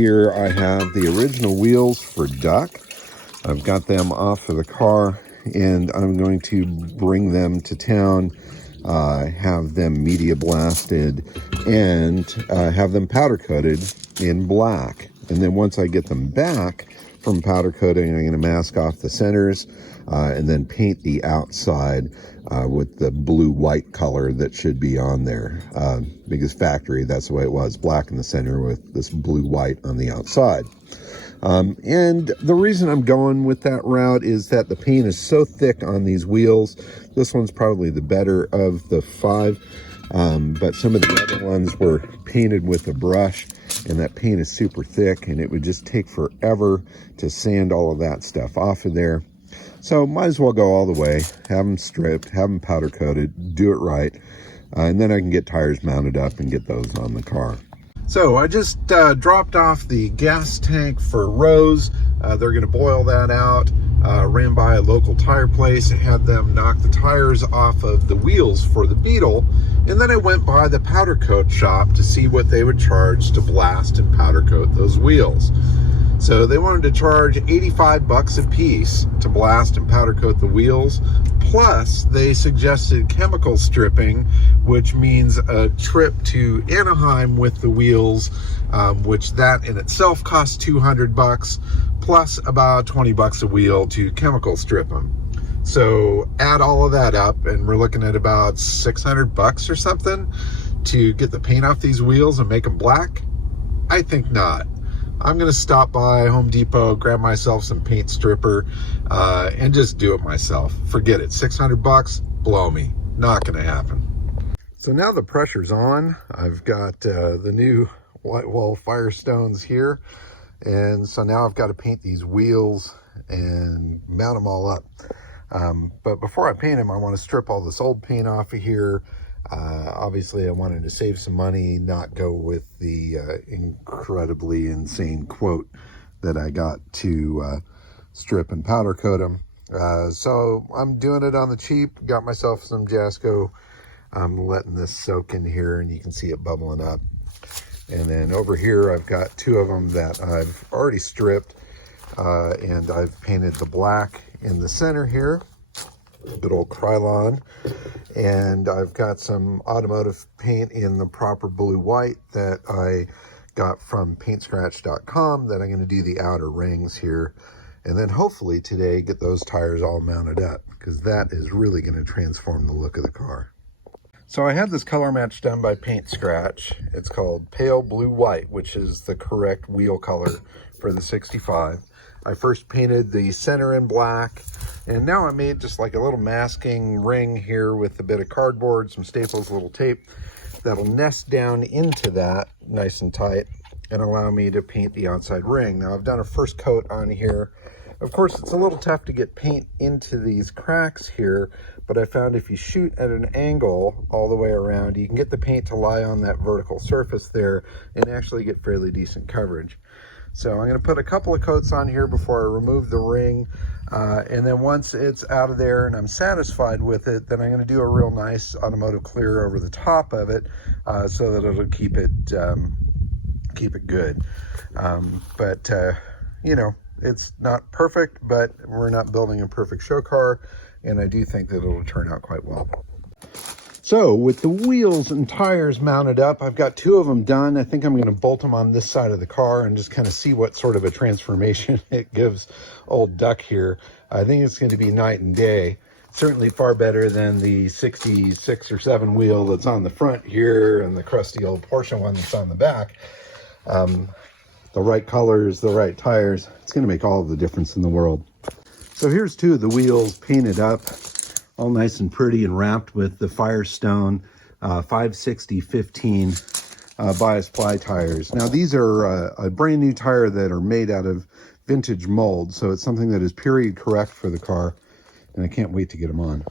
here I have the original wheels for DUK. I've got them off of the car, and I'm going to bring them to town, have them media blasted, and have them powder coated in black. And then once I get them back from powder coating, I'm going to mask off the centers and then paint the outside with the blue-white color that should be on there. Because factory, that's the way it was, black in the center with this blue-white on the outside. And the reason I'm going with that route is that the paint is so thick on these wheels. This one's probably the better of the 5, but some of the other ones were painted with a brush, and that paint is super thick, and it would just take forever to sand all of that stuff off of there. So might as well go all the way, have them stripped, have them powder coated, do it right, and then I can get tires mounted up and get those on the car. So I just dropped off the gas tank for Rose. They're going to boil that out. Ran by a local tire place and had them knock the tires off of the wheels for the Beetle. And then I went by the powder coat shop to see what they would charge to blast and powder coat those wheels. So they wanted to charge $85 a piece to blast and powder coat the wheels. Plus, they suggested chemical stripping, which means a trip to Anaheim with the wheels, which that in itself costs $200, plus about $20 a wheel to chemical strip them. So add all of that up, and we're looking at about $600 or something to get the paint off these wheels and make them black. I think not. I'm going to stop by Home Depot, grab myself some paint stripper, and just do it myself. Forget it. $600, blow me. Not going to happen. So now the pressure's on. I've got the new white wall Firestones here. And so now I've got to paint these wheels and mount them all up. But before I paint them, I want to strip all this old paint off of here. Obviously, I wanted to save some money, not go with the incredibly insane quote that I got to strip and powder coat them. So I'm doing it on the cheap. Got myself some Jasco. I'm letting this soak in here, and you can see it bubbling up. And then over here, I've got 2 of them that I've already stripped, and I've painted the black in the center here. Good old Krylon. And I've got some automotive paint in the proper blue-white that I got from paintscratch.com that I'm going to do the outer rings here. And then hopefully today get those tires all mounted up, because that is really going to transform the look of the car. So I had this color match done by Paint Scratch. It's called Pale Blue White, which is the correct wheel color for the 65. I first painted the center in black, and now I made just like a little masking ring here with a bit of cardboard, some staples, a little tape that'll nest down into that nice and tight and allow me to paint the outside ring. Now I've done a first coat on here. Of course, it's a little tough to get paint into these cracks here, but I found if you shoot at an angle all the way around, you can get the paint to lie on that vertical surface there and actually get fairly decent coverage. So I'm going to put a couple of coats on here before I remove the ring, and then once it's out of there and I'm satisfied with it, then I'm going to do a real nice automotive clear over the top of it, so that it'll keep it good. You know, it's not perfect, but we're not building a perfect show car, and I do think that it'll turn out quite well. So with the wheels and tires mounted up, I've got 2 of them done. I think I'm going to bolt them on this side of the car and just kind of see what sort of a transformation it gives old DUK here. I think it's going to be night and day. Certainly far better than the 66 or 7 wheel that's on the front here and the crusty old Porsche one that's on the back. The right colors, the right tires, it's going to make all of the difference in the world. So here's 2 of the wheels painted up, all nice and pretty and wrapped with the Firestone 560/15 bias ply tires. Now these are a brand new tire that are made out of vintage mold, so it's something that is period correct for the car, and I can't wait to get them on.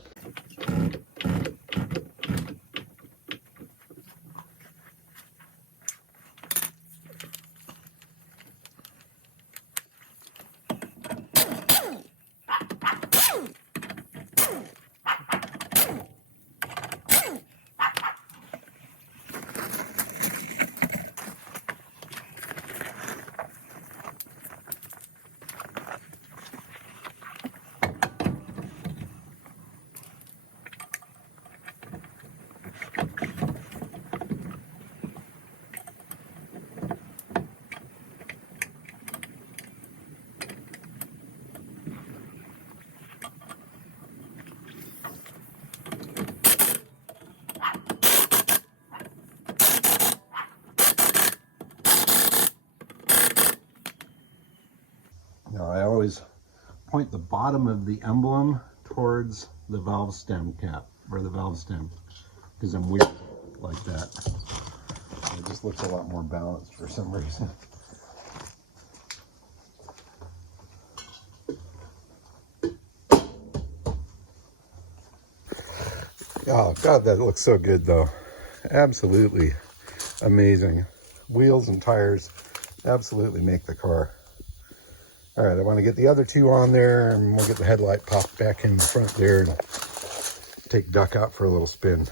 point the bottom of the emblem towards the valve stem cap, or the valve stem, because I'm weird like that. It just looks a lot more balanced for some reason. Oh God, that looks so good though. Absolutely amazing. Wheels and tires absolutely make the car. All right, I want to get the other two on there, and we'll get the headlight popped back in the front there and take Duck out for a little spin.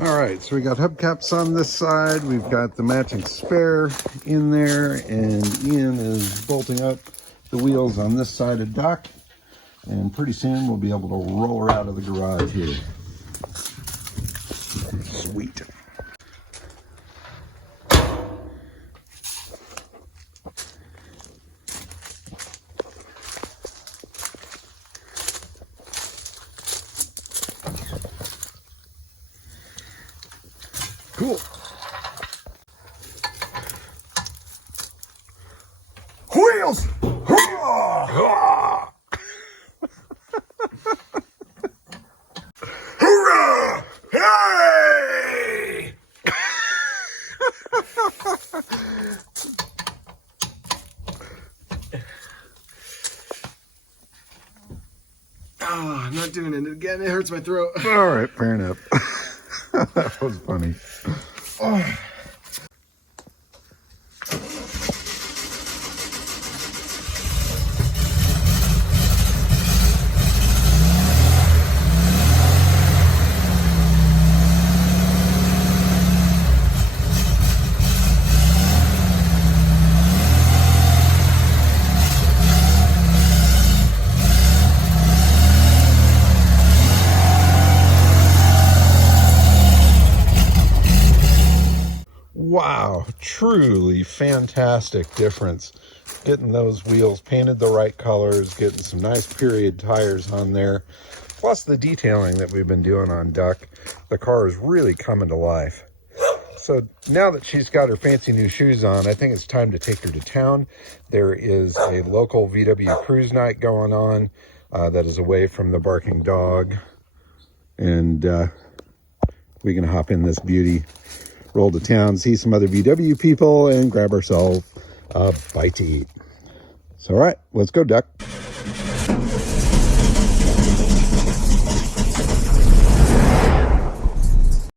All right, so we got hubcaps on this side. We've got the matching spare in there, and Ian is bolting up the wheels on this side of Duck. And pretty soon we'll be able to roll her out of the garage here. Sweet. Cool. Wheels! Hoorah! Hoorah! Hey! Oh, I'm not doing it again. It hurts my throat. All right, fair enough. That was funny. Oh. Wow, truly fantastic difference. Getting those wheels painted the right colors, getting some nice period tires on there, plus the detailing that we've been doing on Duck. The car is really coming to life. So now that she's got her fancy new shoes on, I think it's time to take her to town. There is a local VW cruise night going on that is away from the barking dog. And we can hop in this beauty, roll to town, see some other VW people, and grab ourselves a bite to eat. So, all right, let's go, Duck.